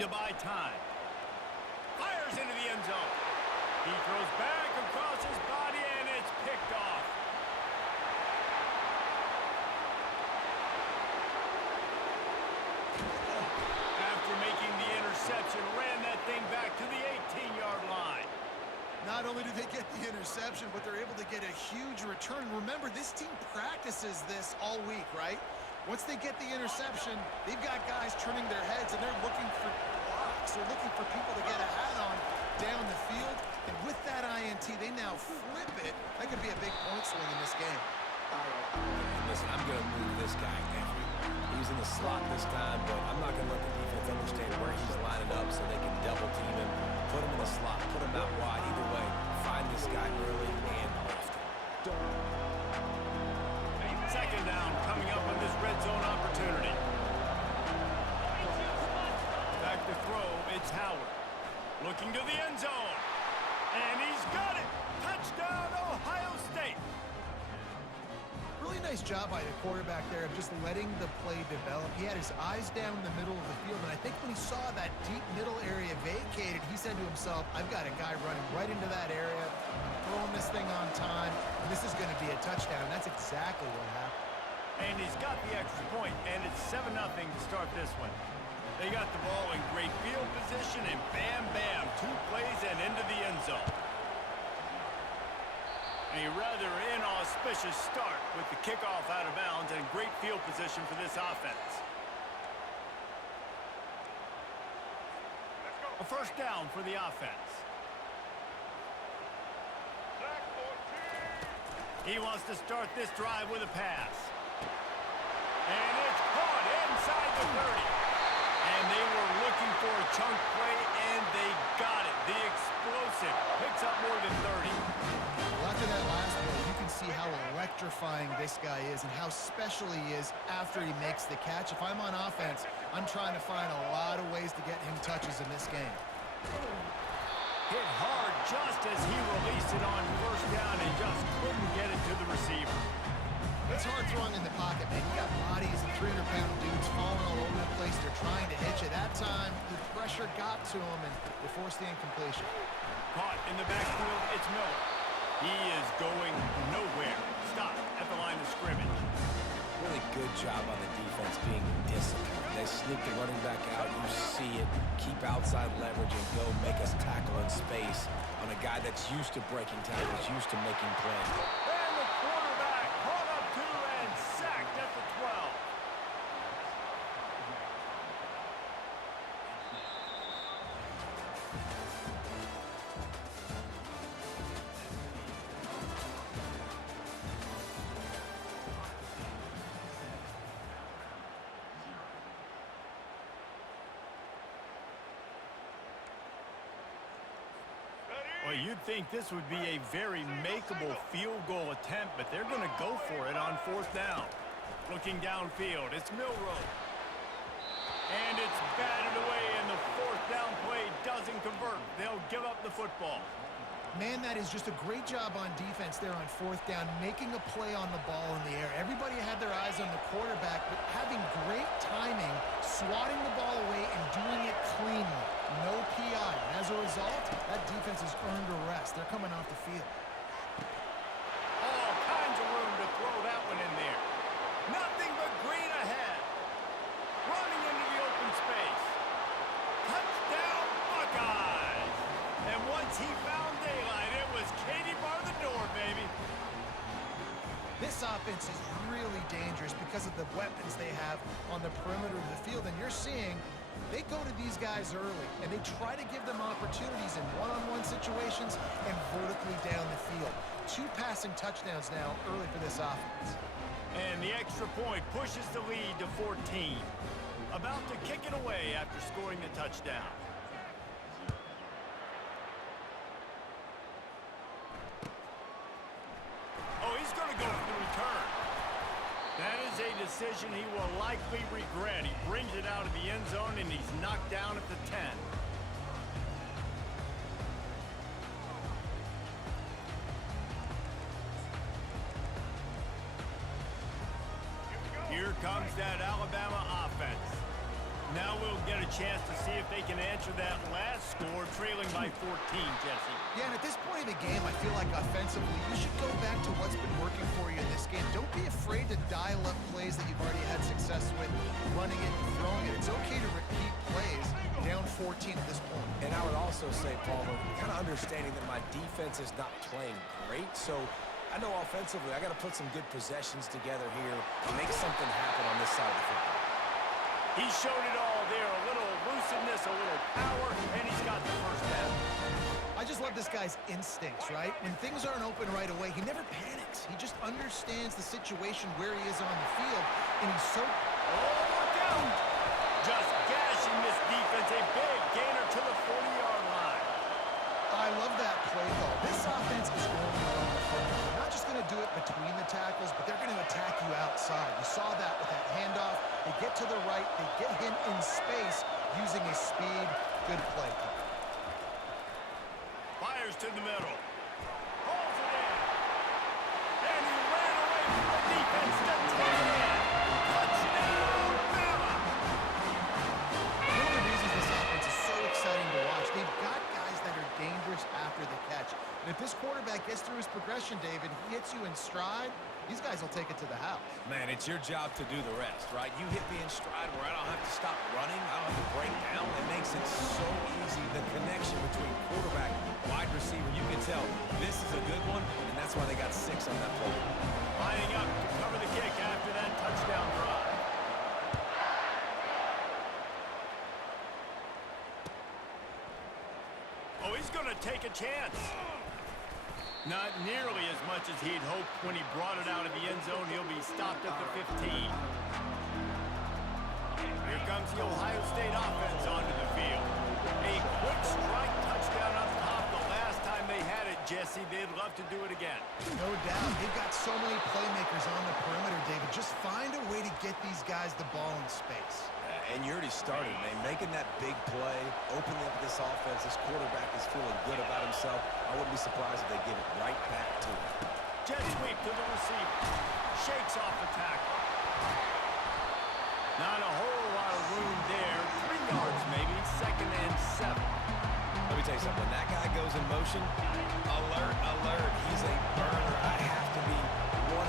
To buy time. Fires into the end zone. He throws back across his body, and it's picked off. After making the interception, ran that thing back to the 18-yard line. Not only do they get the interception, but they're able to get a huge return. Remember, this team practices this all week, right? Once they get the interception, they've got guys turning their heads, and they're looking for blocks. They're looking for people to get a hat on down the field. And with that INT, they now flip it. That could be a big point swing in this game. Listen, I'm going to move this guy everywhere. He's in the slot this time, but I'm not going to let the defense understand where he's lining up so they can double team him, put him in the slot, put him out wide. Either way, find this guy early and often. Second down coming up on this red zone opportunity. Back to throw, it's Howard. Looking to the end zone. And he's got it. Touchdown, Ohio State. Really nice job by the quarterback there of just letting the play develop. He had his eyes down the middle of the field, and I think when he saw that deep middle area vacated, he said to himself, I've got a guy running right into that area. I'm throwing this thing on time, and this is going to be a touchdown. And that's exactly what happened. And he's got the extra point, and it's 7-0 to start this one. They got the ball in great field position, and bam, bam, 2 plays and into the end zone. A rather inauspicious start with the kickoff out of bounds and great field position for this offense. A first down for the offense. He wants to start this drive with a pass. And it's caught inside the 30. And they were looking for a chunk play, and they got it. The explosive picks up more than 30. Well, after that last play, you can see how electrifying this guy is and how special he is after he makes the catch. If I'm on offense, I'm trying to find a lot of ways to get him touches in this game. Hit hard just as he released it on first down and just couldn't get it to the receiver. It's hard throwing in the pocket, man. You got bodies and 300-pound dudes falling all over the place. They're trying to hit you. That time, the pressure got to him, and they forced the incompletion. Caught in the backfield, it's Miller. He is going nowhere. Stop at the line of scrimmage. Really good job on the defense being disciplined. They sneak the running back out. You see it. Keep outside leverage and go make us tackle in space on a guy that's used to breaking tackles, used to making plays. And the quarterback caught up to and sacked at the 12. Well, you'd think this would be a very makeable field goal attempt, but they're going to go for it on fourth down. Looking downfield, it's Milroe. And it's batted away, and the fourth down play doesn't convert. They'll give up the football. Man, that is just a great job on defense there on fourth down, making a play on the ball in the air. Everybody had their eyes on the quarterback, but having great timing, swatting the ball away, and doing it cleanly. No PI. And as a result, that defense has earned a rest. They're coming off the field. All kinds of room to throw that one in there. Nothing but green ahead. Running into the open space. Touchdown, Buckeyes! And once he found daylight, it was Katie bar the door, baby. This offense is really dangerous because of the weapons they have on the perimeter of the field. And you're seeing they go to these guys early, and they try to give them opportunities in one-on-one situations and vertically down the field. 2 passing touchdowns now early for this offense. And the extra point pushes the lead to 14. About to kick it away after scoring the touchdown. Oh, he's going to go for the return. That is a decision he will likely regret. He brings it out of the end zone, and he's knocked down at the 10. Here comes that Alabama offense. Now we'll get a chance to see if they can answer that last score, trailing by 14, Jesse. Yeah, and at this point of the game, I feel like offensively, you should go back to what's been working for you in this game. Don't be afraid to dial up plays that you've already had success with, running it and throwing it. It's okay to repeat plays down 14 at this point. And I would also say, Palmer, kind of understanding that my defense is not playing great, so I know offensively I got to put some good possessions together here and make something happen on this side of the football. He showed it all there, a little elusiveness, a little power, and he's got the first down. I just love this guy's instincts, right? When things aren't open right away, he never panics. He just understands the situation where he is on the field, and he's so... Oh, look out! Just gashing this defense, a big gainer to the 40-yard line. I love that play, though. This offense is going to run the football. They're not just going to do it between the tackles, but they're going to attack you outside. You saw that with that handoff. They get to the right. They get him in space using his speed. Good play. Fires to the middle. Holds it in. And he ran away from the defense to take it in. Touchdown, Bama! One of the reasons this offense is so exciting to watch, they've got guys that are dangerous after the catch. And if this quarterback gets through his progression, David, he hits you in stride, these guys will take it to the house. Man, it's your job to do the rest, right? You hit me in stride where I don't have to stop running. I don't have to break down. It makes it so easy. The connection between quarterback and wide receiver, you can tell this is a good one, and that's why they got 6 on that play. Lining up to cover the kick after that touchdown drive. Oh, he's going to take a chance. Not nearly as much as he'd hoped when he brought it out of the end zone. He'll be stopped at the 15. Here comes the Ohio State offense onto the field. A quick strike touchdown up top. The last time they had it, Jesse, they'd love to do it again. No doubt. They've got so many playmakers on the perimeter, David. Just find a way to get these guys the ball in space. And you already started, man. Making that big play, opening up this offense. This quarterback is feeling good about himself. I wouldn't be surprised if they give it right back to him. Jet sweep to the receiver. Shakes off the tackle. Not a whole lot of room there. 3 yards maybe. 2nd and 7. Let me tell you something. When that guy goes in motion, alert, alert. He's a burner. I have to be 100%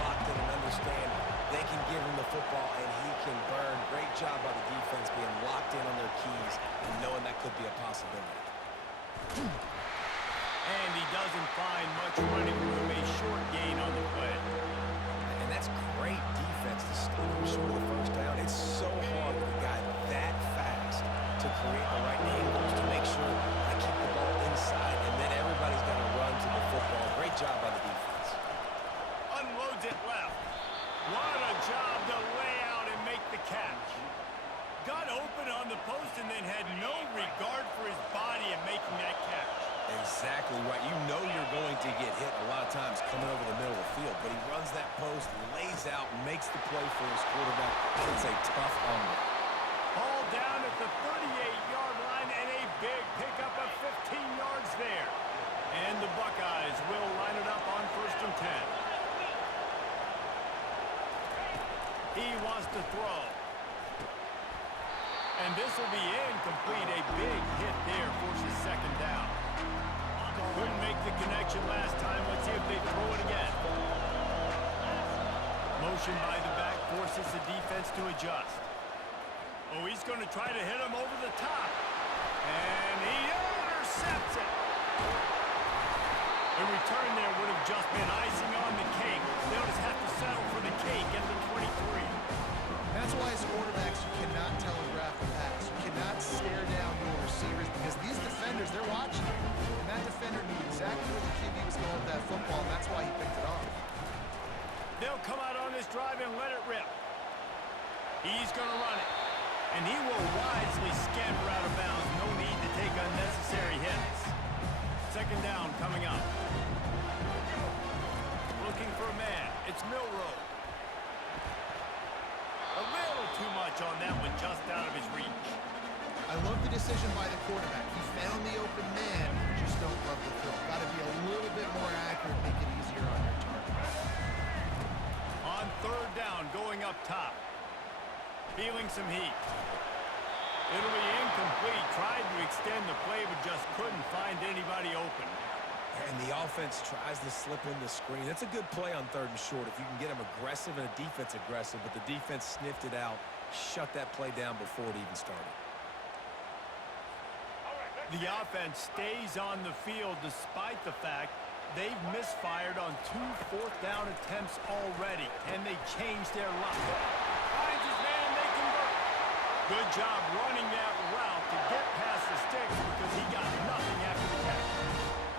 locked in and understand they can give him the football and he can burn. Great job by the defense being locked in on their keys and knowing that could be a possibility. And he doesn't find much running room. A short gain on the play. And that's great defense to stop him short of the first down. It's so hard with a guy that fast to create the right angles to make sure I keep the ball inside and then everybody's got to run to the football. Great job by the defense. Unloads it left. What a job to lay out and make the catch. Got open on the post and then had no regard for his body in making that catch. Exactly right. You know you're going to get hit a lot of times coming over the middle of the field, but he runs that post, lays out, makes the play for his quarterback. It's a tough humble. Ball down at the 38-yard line and a big pickup of 15 yards there. And the Buckeyes will line it up on 1st and 10. He wants to throw. And this will be incomplete. A big hit there forces 2nd down. Couldn't make the connection last time. Let's see if they throw it again. Motion by the back forces the defense to adjust. Oh, he's going to try to hit him over the top. And he intercepts it. The return there would have just been icing on the cake. They'll just have to settle for the cake at the 23. That's why as quarterbacks, you cannot telegraph a pass. You cannot stare down your receivers because these defenders, they're watching you. And that defender knew exactly where the QB was going with that football, and that's why he picked it off. They'll come out on this drive and let it rip. He's going to run it. And he will wisely scamper out of bounds. No need to take unnecessary hits. 2nd down coming up. Looking for a man. It's Milroe. A little too much on that one, just out of his reach. I love the decision by the quarterback. He found the open man. Just don't love the throw. Got to be a little bit more accurate, make it easier on your target. On 3rd down, going up top. Feeling some heat. It'll be incomplete. Tried to extend the play, but just couldn't find anybody open. And the offense tries to slip in the screen. That's a good play on 3rd and short if you can get them aggressive and a defense aggressive, but the defense sniffed it out, shut that play down before it even started. The offense stays on the field despite the fact they've misfired on 2 4th-down attempts already, and they change their luck. Finds his man, they convert. Good job running that route to get past the sticks because he got nothing after the catch.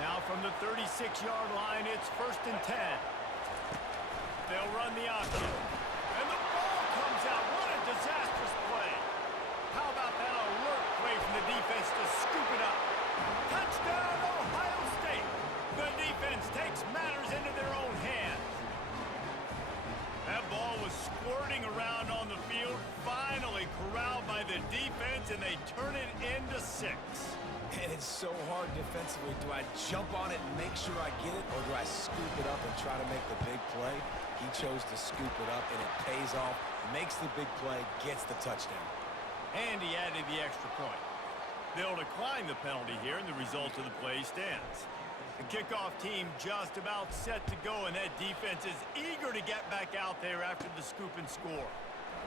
Now from the 36-yard line, it's 1st and 10. They'll run the option. And the ball comes out. What a disastrous play. How about that alert play from the defense to scoop it up? Touchdown, Ohio State. The defense takes matters into their own hands. That ball was squirting around on the field, finally corralled by the defense, and they turn it into 6. And it's so hard defensively. Do I jump on it and make sure I get it, or do I scoop it up and try to make the big play? He chose to scoop it up, and it pays off, makes the big play, gets the touchdown. And he added the extra point. They'll decline the penalty here, and the result of the play stands. The kickoff team just about set to go, and that defense is eager to get back out there after the scoop and score.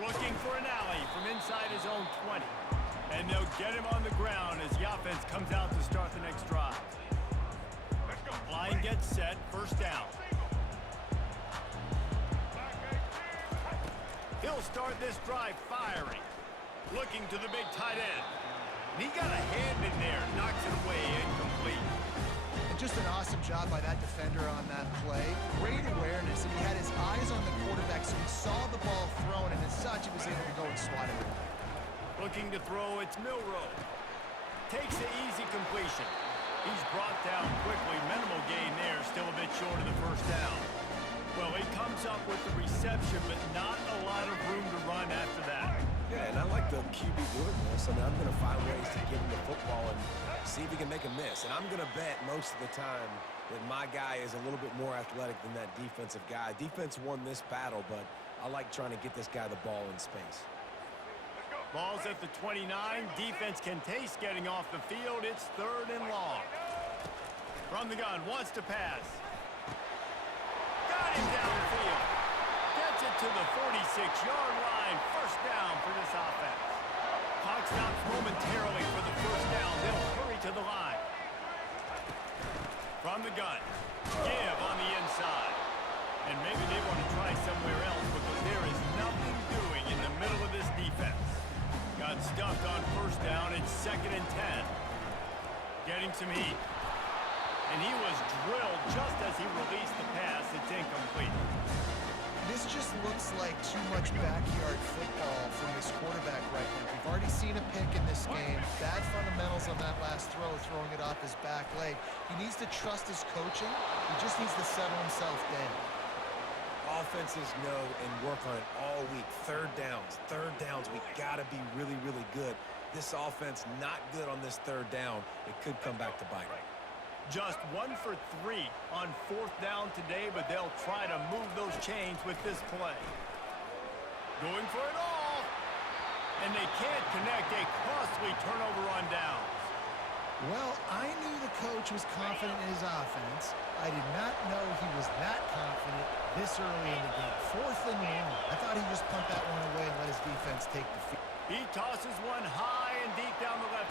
Looking for an alley from inside his own 20. And they'll get him on the ground as the offense comes out to start the next drive. Line gets set, 1st down. He'll start this drive firing. Looking to the big tight end. And he got a hand in there, knocks it away, incomplete. And just an awesome job by that defender on that play. Great awareness, and he had his eyes on the quarterback, so he saw the ball thrown, and as such, he was able to go and swat it. Looking to throw, it's Milroe. Takes the easy completion. He's brought down quickly. Minimal gain there, still a bit short of the 1st down. Well, he comes up with the reception, but not a lot of room to run after that. Yeah, and I like the QB doing this. I mean, I'm going to find ways to give him the football and see if he can make a miss. And I'm going to bet most of the time that my guy is a little bit more athletic than that defensive guy. Defense won this battle, but I like trying to get this guy the ball in space. Ball's at the 29. Defense can taste getting off the field. It's 3rd and long. From the gun, wants to pass. Got him downfield. Gets it to the 46-yard line. 1st down for this offense. Clock stops momentarily for the 1st down. They'll hurry to the line. From the gun. Give on the inside. And maybe they want to try somewhere else because there is nothing doing in the middle of this defense. Got stuffed on 1st down. It's 2nd and 10. Getting some heat. And he was drilled just as he released the pass. It's incomplete. This just looks like too much backyard football from this quarterback right now. We've already seen a pick in this game. Bad fundamentals on that last throw, throwing it off his back leg. He needs to trust his coaching. He just needs to settle himself down. Offenses know and work on it all week. 3rd downs. We got to be really, really good. This offense not good on this 3rd down. It could come back to bite. Just 1 for 3 on 4th down today, but they'll try to move those chains with this play. Going for it all. And they can't connect. A costly turnover on downs. Well, I knew the coach was confident in his offense. I did not know he was that confident this early in the game. 4th and long. I thought he'd just punt that one away and let his defense take the field. He tosses one high and deep down the left